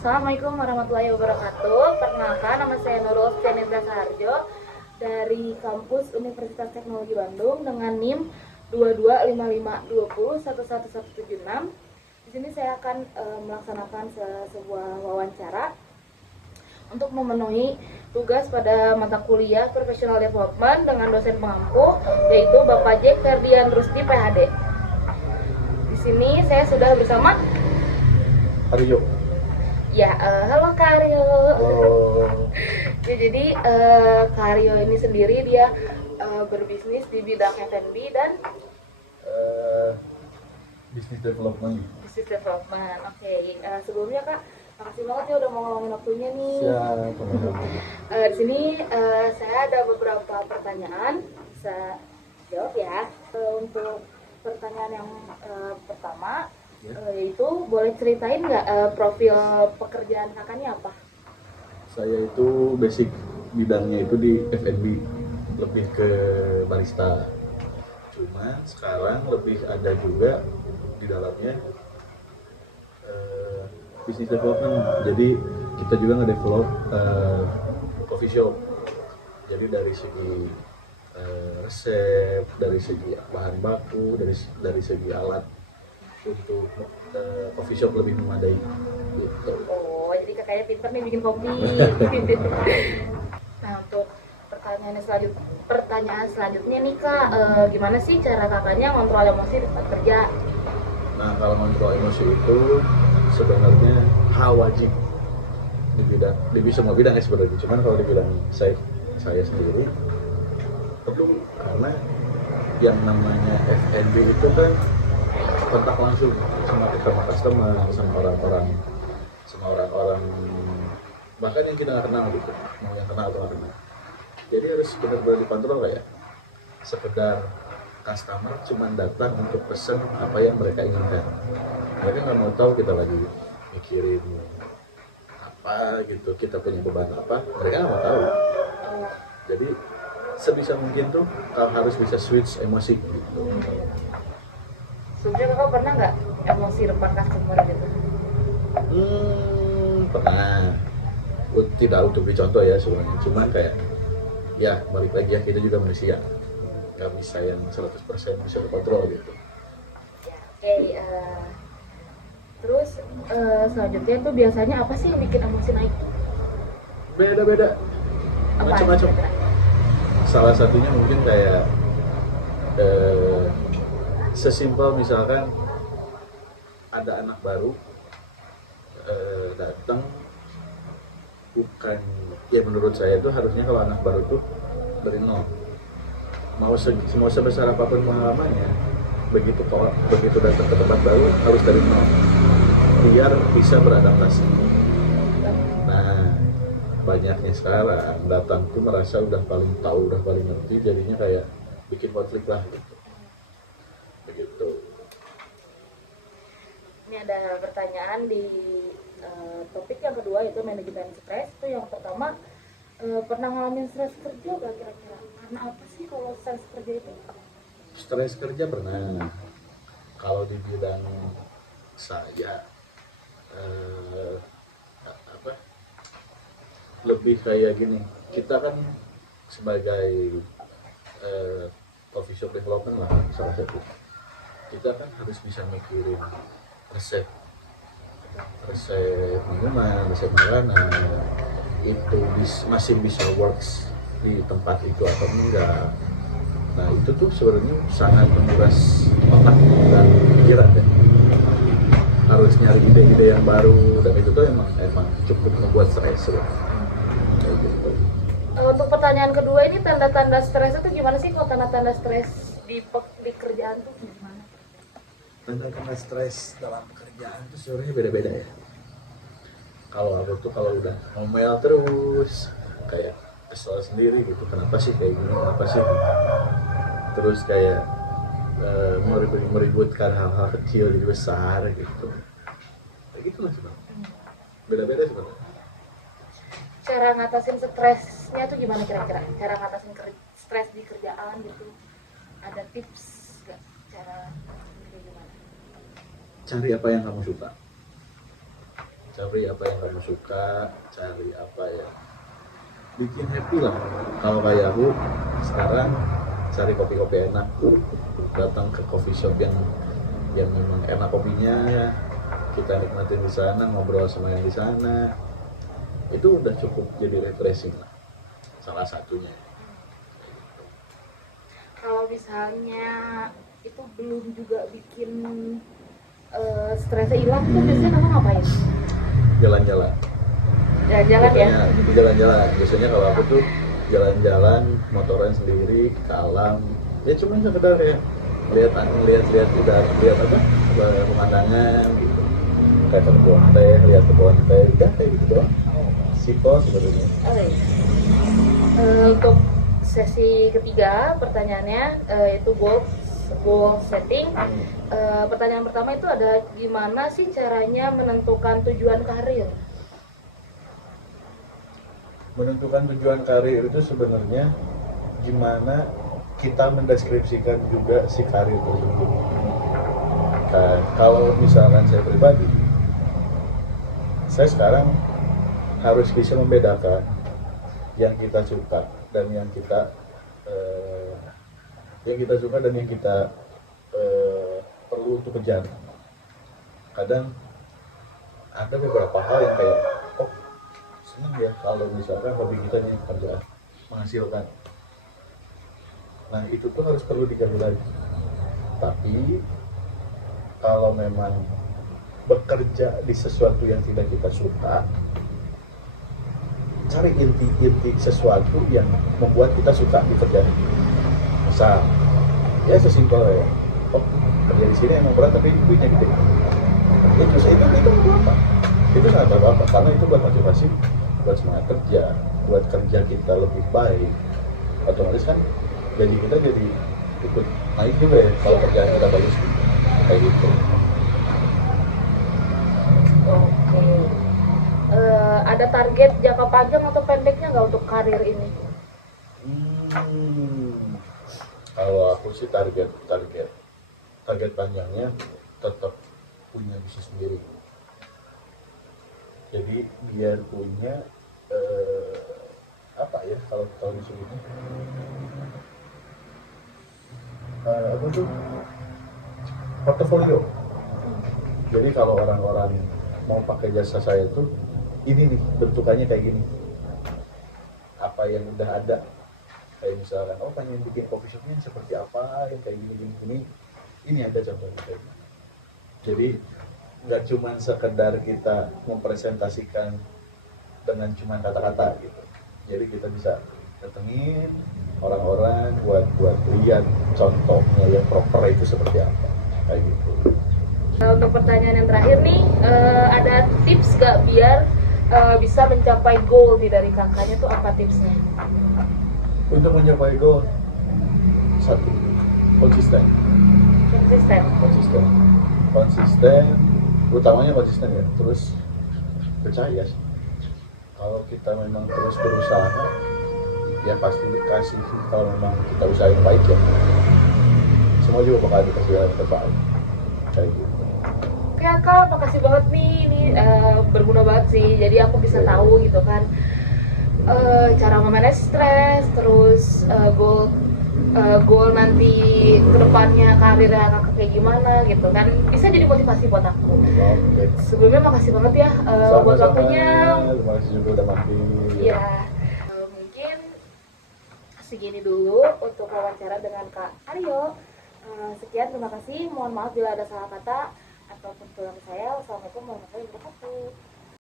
Assalamualaikum warahmatullahi wabarakatuh. Perkenalkan, nama saya Nurul Stianendra Saharjo dari kampus Universitas Teknologi Bandung dengan NIM 225520111176. Di sini saya akan melaksanakan sebuah wawancara untuk memenuhi tugas pada mata kuliah Professional Development dengan dosen pengampu yaitu Bapak Jack Ferdian Rusdi PhD. Di sini saya sudah bersama Aryo. Ya, halo Kak Aryo. Halo. Ya, jadi Kak Aryo ini sendiri dia berbisnis di bidang F&B dan Business development. business development. Oke. Sebelumnya Kak, makasih banget ya udah mau ngeluangin waktunya nih. Siap. Di sini saya ada beberapa pertanyaan, bisa jawab ya. Untuk pertanyaan yang pertama, yaitu boleh ceritain nggak profil pekerjaan kakaknya apa? Saya itu basic bidangnya itu di F&B, lebih ke barista. Cuma sekarang lebih ada juga di dalamnya business development. Jadi kita juga nge-develop coffee shop. Jadi dari segi resep, dari segi bahan baku, dari segi alat untuk coffee shop lebih memadai gitu. Oh, jadi kakaknya pinter nih bikin kopi. Nah, untuk pertanyaan selanjutnya nih Kak, gimana sih cara kakaknya ngontrol emosi di tempat kerja? Nah, kalau kontrol emosi itu sebenarnya hal wajib di semua bidang ya sebenarnya. Cuman kalau di bidang saya sendiri perlu, karena yang namanya F&B itu kan kontak langsung sama customer, sama orang-orang bahkan yang kita nggak kenal gitu, mau yang kenal atau nggak kenal. Jadi harus benar-benar dikontrol, kayak sekedar customer cuma datang untuk pesen apa yang mereka inginkan. Mereka nggak mau tahu kita lagi mikirin apa gitu, kita punya beban apa, mereka nggak mau tahu. Jadi sebisa mungkin tuh harus bisa switch emosi gitu. Sebelumnya kakak pernah nggak emosi depan customer gitu? Pernah. Tidak untuk dicontoh ya sebenarnya, cuman kayak ya balik lagi ya, kita juga manusia, nggak bisa yang 100% bisa dikontrol gitu. Oke, terus selanjutnya tuh biasanya apa sih yang bikin emosi naik? Beda-beda, macam-macam. Salah satunya mungkin kayak sesimpel misalkan ada anak baru datang, bukan ya, menurut saya itu harusnya kalau anak baru tuh dari nol, mau sebesar apapun pengalamannya, begitu datang ke tempat baru harus dari nol biar bisa beradaptasi. Nah, banyaknya sekarang datang tuh merasa udah paling tahu, udah paling ngerti, jadinya kayak bikin konflik lah gitu. Begitu. Ini ada pertanyaan di topik yang kedua, yaitu manajemen stres. Itu yang pertama, pernah ngalamin stres kerja gak kira-kira? Karena apa sih kalau stres kerja itu? Stres kerja pernah. Kalau dibilang saya lebih kayak gini, kita kan sebagai coffee shop development lah salah satu, kita kan harus bisa mikirin resep minuman, resep makanan itu masih bisa works di tempat itu atau enggak. Nah, itu tuh sebenarnya sangat menguras otak dan pikiran ya. Harus nyari ide-ide yang baru, dan itu tuh emang cukup membuat stres ya. Kayak gitu. Untuk pertanyaan kedua ini, tanda-tanda stres itu gimana sih? Kalau tanda-tanda stres di kerjaan tuh gimana? Tanda-tanda stres dalam pekerjaan itu sebenarnya beda-beda ya. Kalau aku tuh kalau udah ngomel terus, kayak kesel sendiri gitu, kenapa sih kayak gini, kenapa sih, terus kayak meributkan hal-hal kecil jadi besar gitu, kayak gitu lah sebenarnya. Beda-beda sebenarnya. Cara ngatasin stresnya tuh gimana kira-kira? Cara ngatasin stres di kerjaan gitu, ada tips gak? Cara gimana? Cari apa yang kamu suka, discovery apa yang kamu suka, cari apa yang bikin happy lah. Kalau kayak aku sekarang cari kopi-kopi enak, datang ke coffee shop yang memang enak kopinya, kita nikmatin di sana, ngobrol sama yang di sana, itu udah cukup jadi refreshing lah, salah satunya. Kalau misalnya itu belum juga bikin stresnya hilang, tuh biasanya kamu ngapain? Jalan-jalan. Jalan-jalan ya? Biasanya jalan-jalan. Biasanya kalau aku tuh jalan-jalan, motoran sendiri ke alam. Ya cuma sekedar ya lihat udah lihat apa pemandangan gitu. Kayak ke kebun teh, lihat kebun teh, udah kayak gitu doang. Simpel sebenarnya. Oke. Untuk sesi ketiga pertanyaannya itu goal setting. Pertanyaan pertama itu ada gimana sih caranya menentukan tujuan karir? Menentukan tujuan karir itu sebenarnya gimana kita mendeskripsikan juga si karir tersebut. Nah, kalau misalkan saya pribadi, saya sekarang harus bisa membedakan yang kita suka dan yang kita suka dan yang kita perlu untuk kejar. Kadang ada beberapa hal yang kayak senang ya kalau misalkan hobi kita nih kerjaan menghasilkan. Nah itu tuh harus perlu digali lagi. Tapi kalau memang bekerja di sesuatu yang tidak kita suka, cari inti sesuatu yang membuat kita suka di kerjaan itu. Misal, ya sesimpel ya, kerja di sini emang berat tapi duitnya gede. Itu apa? Itu sangat apa? Karena itu buat motivasi, buat semangat kerja, buat kerja kita lebih baik. Otomatis kan gaji kita jadi ikut naik juga ya kalau kerjaan kita bagus kayak gitu. Oke. Ada target jangka panjang atau pendeknya nggak untuk karir ini? Kalau aku sih target panjangnya tetap punya bisnis sendiri. Jadi biar punya apa ya kalau disebutnya apa tuh portofolio. Jadi kalau orang-orang mau pakai jasa saya tuh ini nih bentukannya kayak gini, apa yang udah ada, kayak misalkan pengen bikin coffee shopnya seperti apa yang kayak gini, ini ada contohnya. Jadi nggak cuma sekedar kita mempresentasikan dengan cuma kata-kata gitu, jadi kita bisa datengin orang-orang buat lihat contohnya yang proper itu seperti apa kayak gitu. Untuk pertanyaan yang terakhir nih, ada tips gak biar bisa mencapai goal nih dari kakaknya tuh, apa tipsnya? Untuk mencapai goal, satu, konsisten, utamanya konsisten ya. Terus percaya sih, kalau kita memang terus berusaha, ya pasti dikasih. Kalau memang kita usaha yang baik ya, semua juga bakal dikasih yang terbaik kayak gitu. Oke Kak, makasih banget nih, ini berguna banget sih. Jadi aku bisa tahu gitu kan cara memanage stres, terus goal nanti kedepannya karirnya kakak kayak gimana gitu kan, bisa jadi motivasi buat aku. Oke. Sebelumnya makasih banget ya buat waktunya. Terima kasih juga udah mampir. Ya, mungkin segini dulu untuk wawancara dengan Kak Aryo. Sekian, terima kasih. Mohon maaf bila ada salah kata ataupun kurang saya. Wassalamualaikum warahmatullahi wabarakatuh.